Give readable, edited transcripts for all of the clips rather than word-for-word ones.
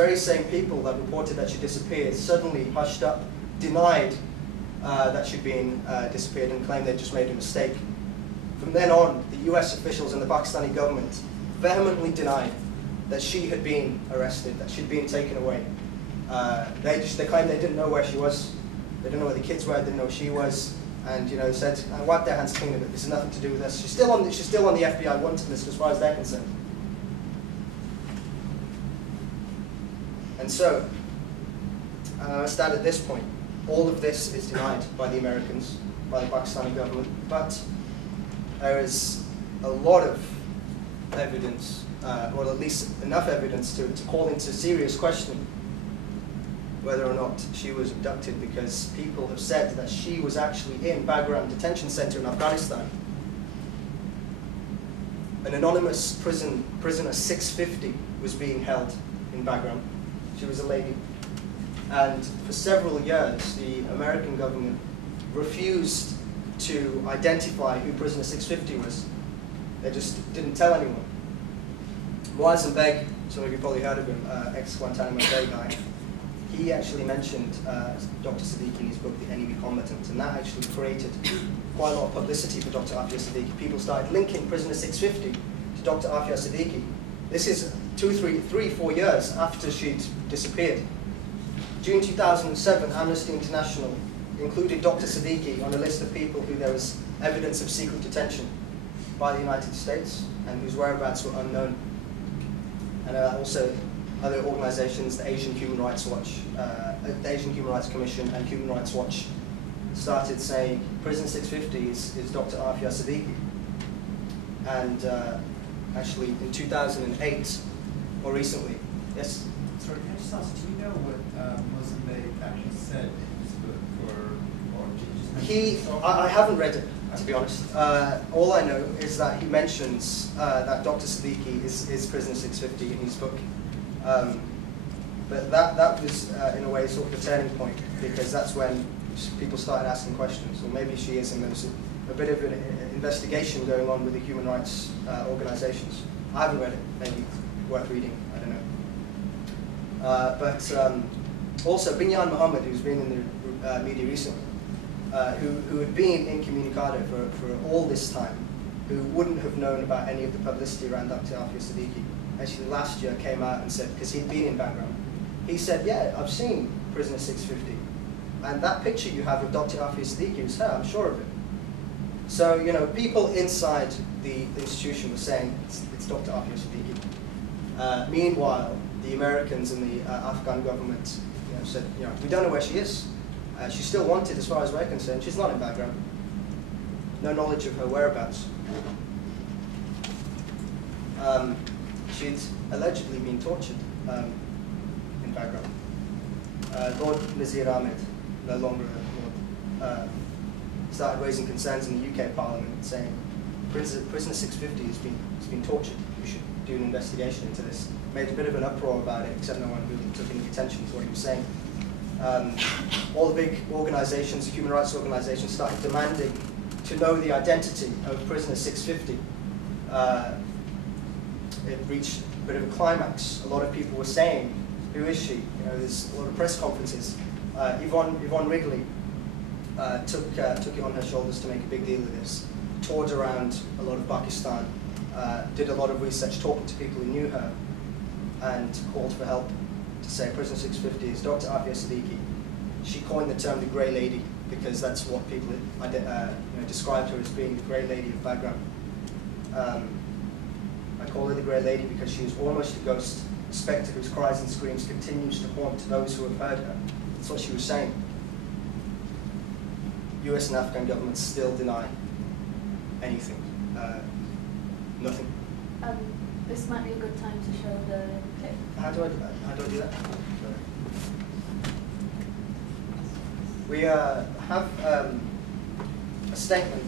very same people that reported that she disappeared suddenly hushed up, denied that she'd been disappeared and claimed they'd just made a mistake. From then on, the US officials and the Pakistani government vehemently denied that she had been arrested, that she'd been taken away. They claimed they didn't know where she was, they didn't know where the kids were, they didn't know who she was, and said, wipe their hands clean of it, this has nothing to do with us. She's still on the FBI wanted list as far as they're concerned. And so, I understand at this point, all of this is denied by the Americans, by the Pakistani government, but there is a lot of evidence, or at least enough evidence to call into serious question whether or not she was abducted, because people have said that she was actually in Bagram Detention Center in Afghanistan. An anonymous prisoner 650 was being held in Bagram. She was a lady. And for several years, the American government refused to identify who prisoner 650 was. They just didn't tell anyone. Muazzam Beg, some of you probably heard of him, ex-Guantanamo Bay guy, he actually mentioned Dr. Siddiqui in his book, The Enemy Combatant, and that actually created quite a lot of publicity for Dr. Aafia Siddiqui. People started linking prisoner 650 to Dr. Aafia Siddiqui. This is 4 years after she'd disappeared. June 2007, Amnesty International included Dr. Siddiqui on a list of people who there was evidence of secret detention by the United States and whose whereabouts were unknown. And also other organizations, the Asian Human Rights Watch, the Asian Human Rights Commission and Human Rights Watch started saying prisoner 650 is Dr. Aafia Siddiqui. And actually in 2008, more recently, yes? Sorry, can I just ask, do you know what Mozambique actually said in his book, or did you just mention I haven't read it, to be honest. All I know is that he mentions that Dr. Siddiqui is prisoner 650 in his book. But that was, in a way, sort of a turning point, because that's when people started asking questions. Or maybe she is, and there's a bit of an investigation going on with the human rights organizations. I haven't read it, maybe worth reading, I don't know. But also, Binyan Muhammad, who's been in the media recently, who had been incommunicado for all this time, who wouldn't have known about any of the publicity around Dr. Aafia Siddiqui, actually last year came out and said, because he'd been in Bagram, he said, yeah, I've seen prisoner 650. And that picture you have of Dr. Aafia Siddiqui was her, I'm sure of it. So, people inside the institution were saying, it's Dr. Aafia Siddiqui. Meanwhile, the Americans and the Afghan government said, we don't know where she is. She's still wanted as far as we're concerned. She's not in Bagram. No knowledge of her whereabouts. She'd allegedly been tortured in Bagram. Lord Nazir Ahmed, no longer a lord, started raising concerns in the UK Parliament, saying prisoner 650 has been tortured. We should do an investigation into this. Made a bit of an uproar about it, except no one really took any attention to what he was saying. All the big organizations, human rights organizations, started demanding to know the identity of prisoner 650. It reached a bit of a climax. A lot of people were saying, who is she? There's a lot of press conferences. Yvonne Wrigley took it on her shoulders to make a big deal of this. Toured around a lot of Pakistan, did a lot of research, talking to people who knew her, and called for help to say prisoner 650 is Dr. Aafia Siddiqui. She coined the term the Grey Lady because that's what people described her as being, the Grey Lady of Bagram. I call her the Grey Lady because she is almost a ghost, a spectre whose cries and screams continues to haunt those who have heard her. That's what she was saying. US and Afghan governments still deny anything. Nothing. This might be a good time to show the clip. How do I do that? How do I do that? We have a statement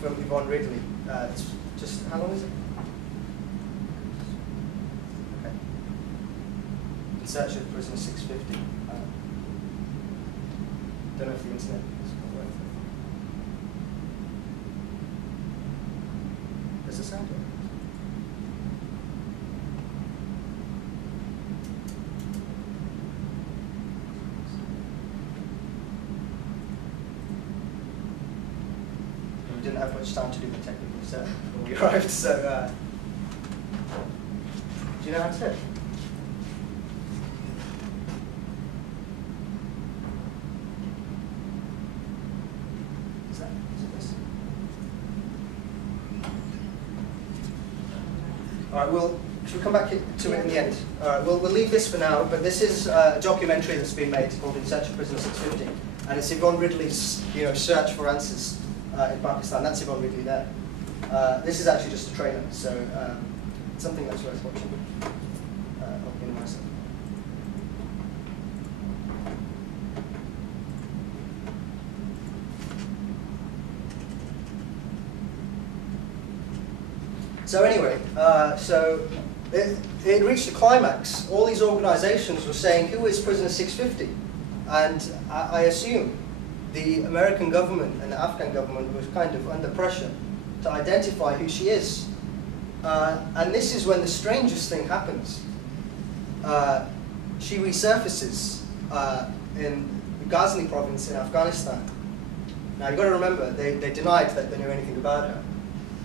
from Yvonne Wrigley. It's just, how long is it? Okay. In search of prisoner 650. Don't know if the internet is working. Does it sound good? much time to do the technical stuff when we arrived, so do you know how to do it? Is it this? All right, should we come back to it in the end? All right, we'll leave this for now, but this is a documentary that's been made called In Search of Prisoner 650, and it's Yvonne Ridley's search for answers in Pakistan. That's Yvonne Ridley there. This is actually just a trailer, so it's something that's worth watching. I'll pin myself. So anyway, it reached a climax. All these organizations were saying, who is prisoner 650? And I assume the American government and the Afghan government was kind of under pressure to identify who she is. And this is when the strangest thing happens. She resurfaces in the Ghazni province in Afghanistan. Now you've got to remember, they denied that they knew anything about her.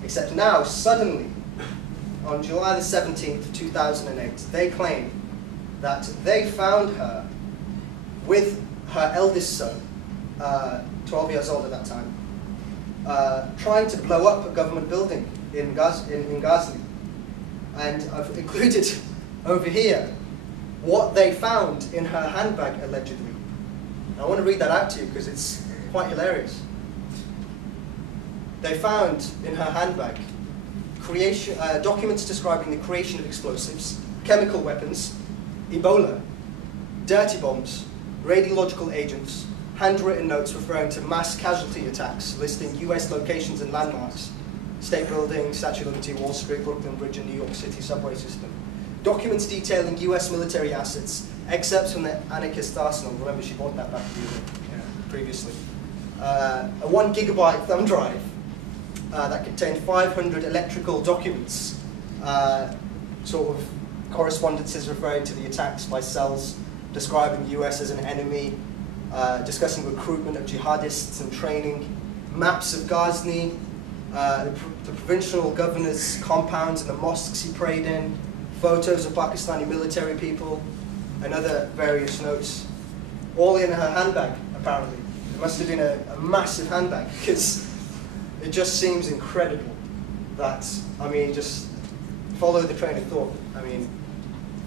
Except now, suddenly, on July the 17th, 2008, they claim that they found her with her eldest son, 12 years old at that time, trying to blow up a government building in Ghazni. And I've included over here what they found in her handbag, allegedly. And I want to read that out to you because it's quite hilarious. They found in her handbag documents describing the creation of explosives, chemical weapons, Ebola, dirty bombs, radiological agents, handwritten notes referring to mass casualty attacks, listing US locations and landmarks, State Building, Statue of Liberty, Wall Street, Brooklyn Bridge, and New York City subway system. Documents detailing US military assets, excerpts from the anarchist arsenal. Remember, she bought that back previously. A 1 gigabyte thumb drive that contained 500 electrical documents, sort of correspondences referring to the attacks by cells, describing the US as an enemy, discussing recruitment of jihadists and training, maps of Ghazni, the provincial governor's compounds and the mosques he prayed in, photos of Pakistani military people, and other various notes, all in her handbag, apparently. It must have been a massive handbag, because it just seems incredible that, I mean, just follow the train of thought. I mean,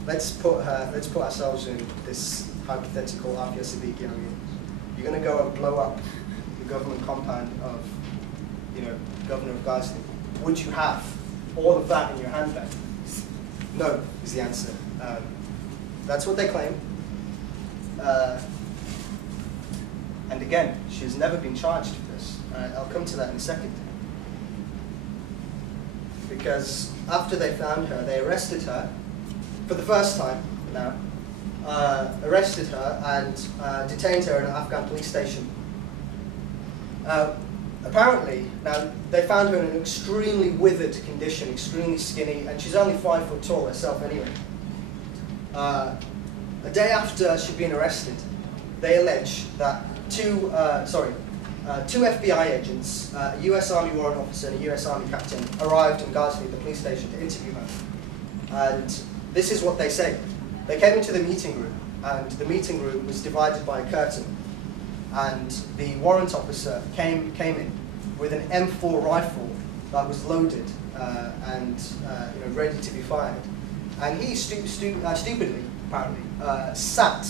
let's put ourselves in this hypothetical aafia siddiqui. I mean, you're going to go and blow up the government compound of, Governor of Ghazni. Would you have all of that in your handbag? No, is the answer. That's what they claim. And again, she has never been charged with this. I'll come to that in a second. Because after they found her, they arrested her for the first time now. Arrested her and detained her in an Afghan police station. Apparently, now they found her in an extremely withered condition, extremely skinny, and she's only 5 foot tall herself anyway. A day after she'd been arrested, they allege that two FBI agents, a US Army warrant officer and a US Army captain, arrived in Ghazni at the police station to interview her. And this is what they say. They came into the meeting room, and the meeting room was divided by a curtain. And the warrant officer came in with an M4 rifle that was loaded and ready to be fired. And he stupidly, apparently, sat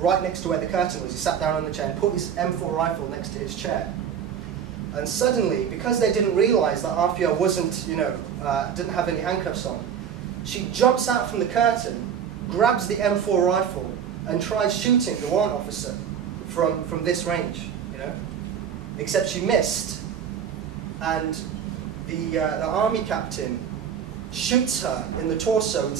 right next to where the curtain was. He sat down on the chair and put his M4 rifle next to his chair. And suddenly, because they didn't realize that Aafia didn't have any handcuffs on, she jumps out from the curtain, grabs the M4 rifle, and tries shooting the warrant officer from this range, Except she missed, and the army captain shoots her in the torso